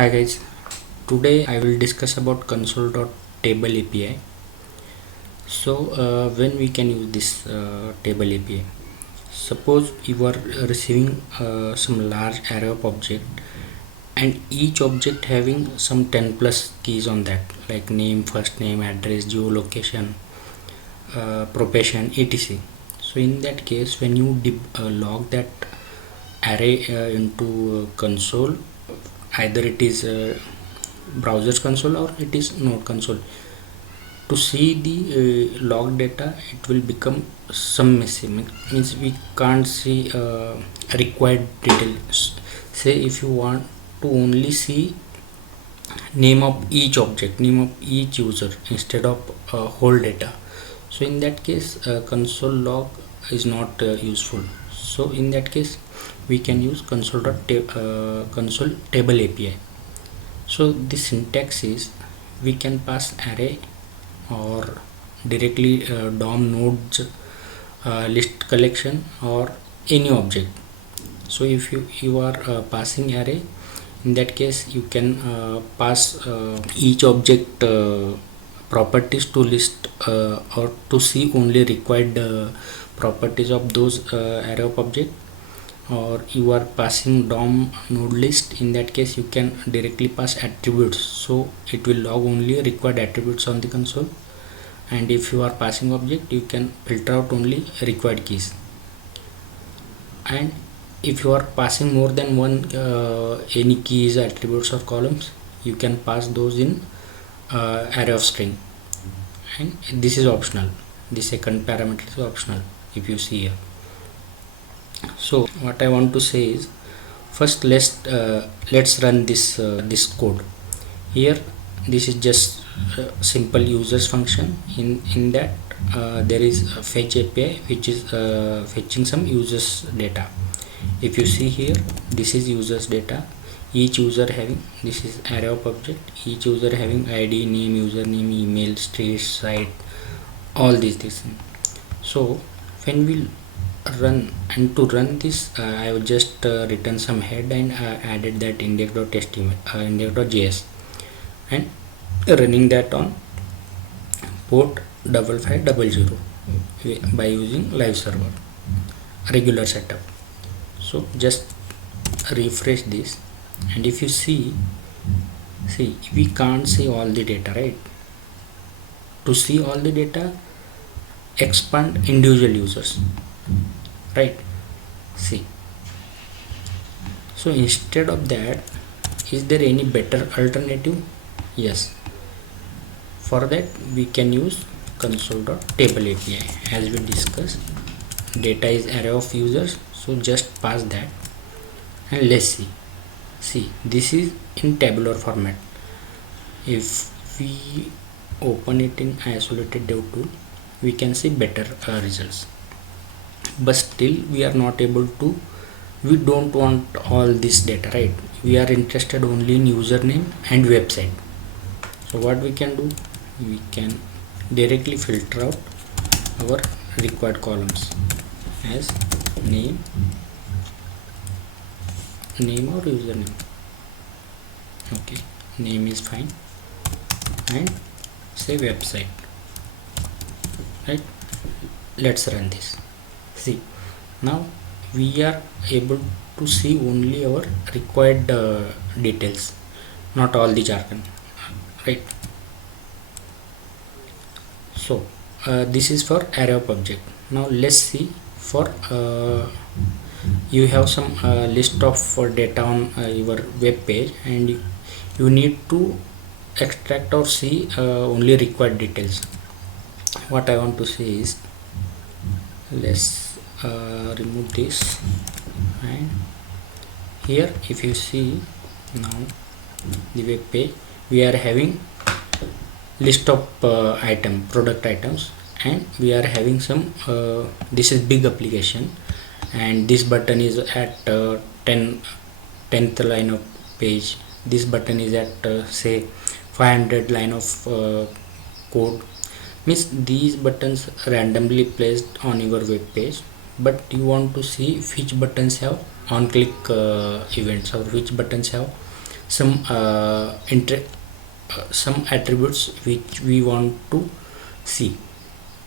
Hi guys, today I will discuss about console.table API. So when we can use this table API? Suppose you are receiving some large array of object and each object having some 10 plus keys on that, like name, first name, address, geolocation, profession, etc. So in that case, when you log that array into console, either it is browser's console or it is node console, to see the log data it will become some messy, means we can't see required details. Say if you want to only see name of each object, name of each user instead of whole data, so in that case console log is not useful. So in that case we can use console table API. So the syntax is, we can pass array or directly DOM nodes list collection or any object. So if you are passing array, in that case you can pass each object properties to list or to see only required properties of those array of object, or you are passing DOM NodeList. In that case you can directly pass attributes, so it will log only required attributes on the console. And if you are passing object, you can filter out only required keys. And if you are passing more than one any keys, attributes or columns, you can pass those in array of string, and this is optional. The second parameter is optional if you see here. So what I want to say is, first let's run this code here. This is just simple users function. In that there is a fetch API which is fetching some users data. If you see here, this is users data, each user having, this is array of object, each user having ID, name, username, email, street, site, all these things. So when we run, and to run this I have just written some head and added that index.html, index.js, and running that on port 5500 by using live server regular setup. So just refresh this, and if you see we can't see all the data, right? To see all the data, expand individual users, right? See, so instead of that, is there any better alternative? Yes, for that we can use console.table API. As we discussed, data is array of users, so just pass that, and let's see this is in tabular format. If we open it in isolated dev tool, we can see better results, but still we are not able to, we don't want all this data, right? We are interested only in username and website. So what we can do, we can directly filter out our required columns as name or username. Okay, name is fine, and say website, right? Let's run this. See, now we are able to see only our required details, not all the jargon, right? So this is for array of object. Now let's see for you have some list of data on your web page, and you need to extract or see only required details. What I want to say is, let's remove this, and here if you see now the web page, we are having list of product items, and we are having some this is big application, and this button is at 10th line of page, this button is at say 500 line of code. Means these buttons randomly placed on your web page, but you want to see which buttons have on click events, or which buttons have some attributes which we want to see.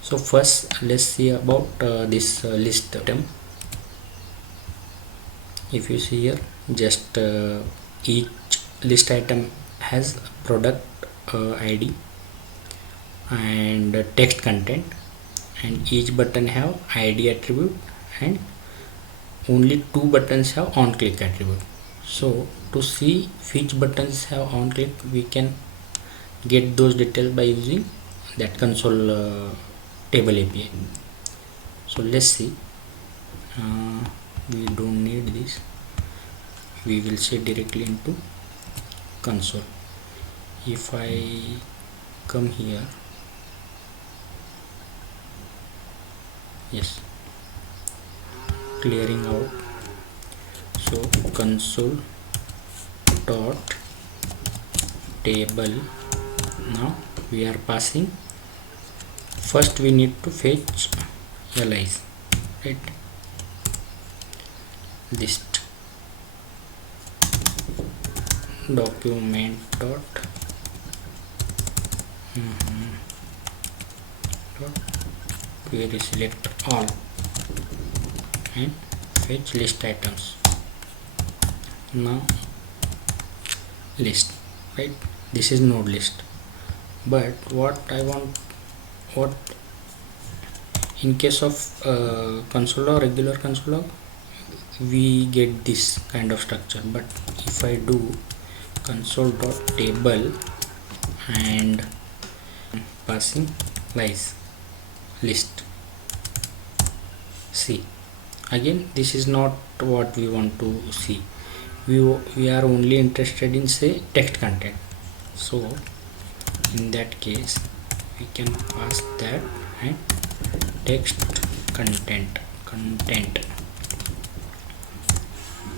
So first let's see about this list item. If you see here, just each list item has product ID and text content, and each button have ID attribute, and only two buttons have on click attribute. So to see which buttons have on click, we can get those details by using that console table API. So let's see. We don't need this. We will say directly into console. If I come here, yes, clearing out. So console dot table. Now we are passing. First we need to fetch lis, right? List document dot query select all and fetch list items. Now list, right? This is node list, but what in case of console log, regular console log, we get this kind of structure. But if I do console dot table and passing lis list, see, again this is not what we want to see. We are only interested in, say, text content. So in that case we can pass that and text content.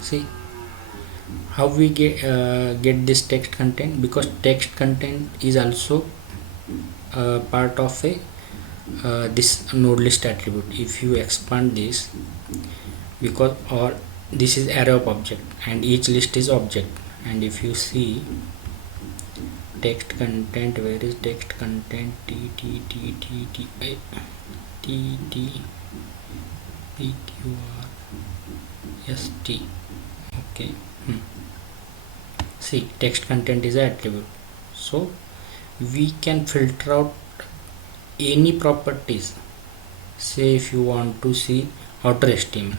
See how we get this text content, because text content is also part of a this node list attribute. If you expand this, because or this is array of object and each list is object, and if you see text content, where is text content? T P Q R S T. Okay. See, text content is an attribute, so we can filter out any properties. Say if you want to see outer HTML,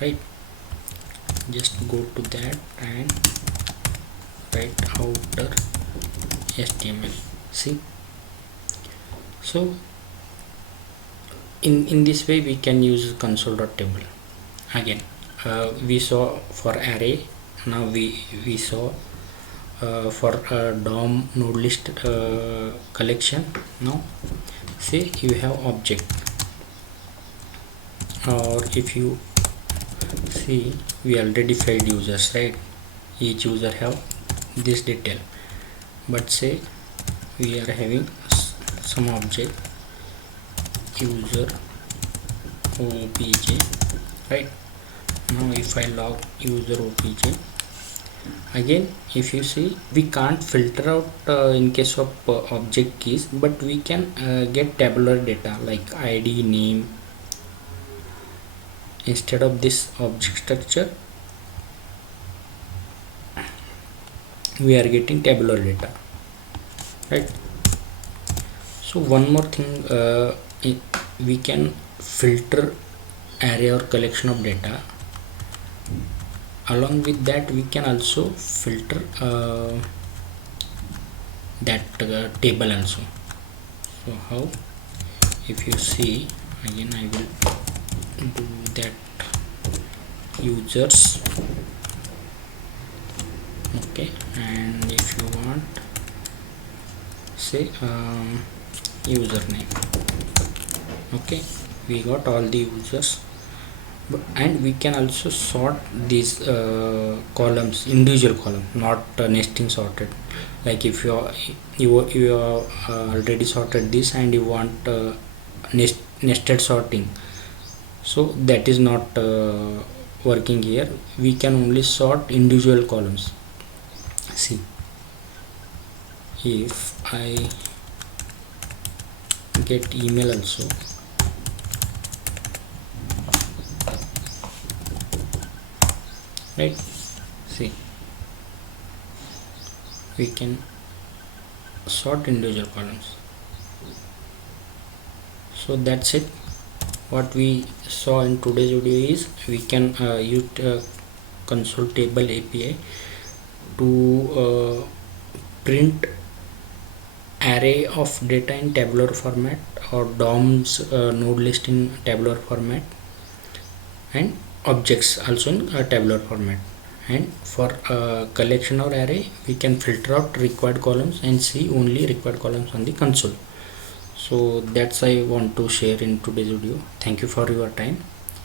right? Just go to that and write outer HTML. See, so in this way we can use console.table. Again, we saw for array. Now we saw for DOM NodeList collection. Now say you have object, or if you see, we already fed users, right? Each user have this detail, but say we are having some object user obj, right? Now if I log user obj, again if you see, we can't filter out in case of object keys, but we can get tabular data like id, name. Instead of this object structure, we are getting tabular data, right? So one more thing, we can filter array or collection of data. Along with that, we can also filter that table also. So how? If you see, again I will do that users, okay, and if you want, say username, okay, we got all the users. And we can also sort these columns, individual column, not nesting sorted. Like if you are already sorted this and you want nested sorting, so that is not working here. We can only sort individual columns. See, if I get email also, right? See, we can sort individual columns. So that's it. What we saw in today's video is we can use console table API to print array of data in tabular format, or DOM's node list in tabular format, and objects also in tabular format. And for collection or array, we can filter out required columns and see only required columns on the console. So that's I want to share in today's video. Thank you for your time.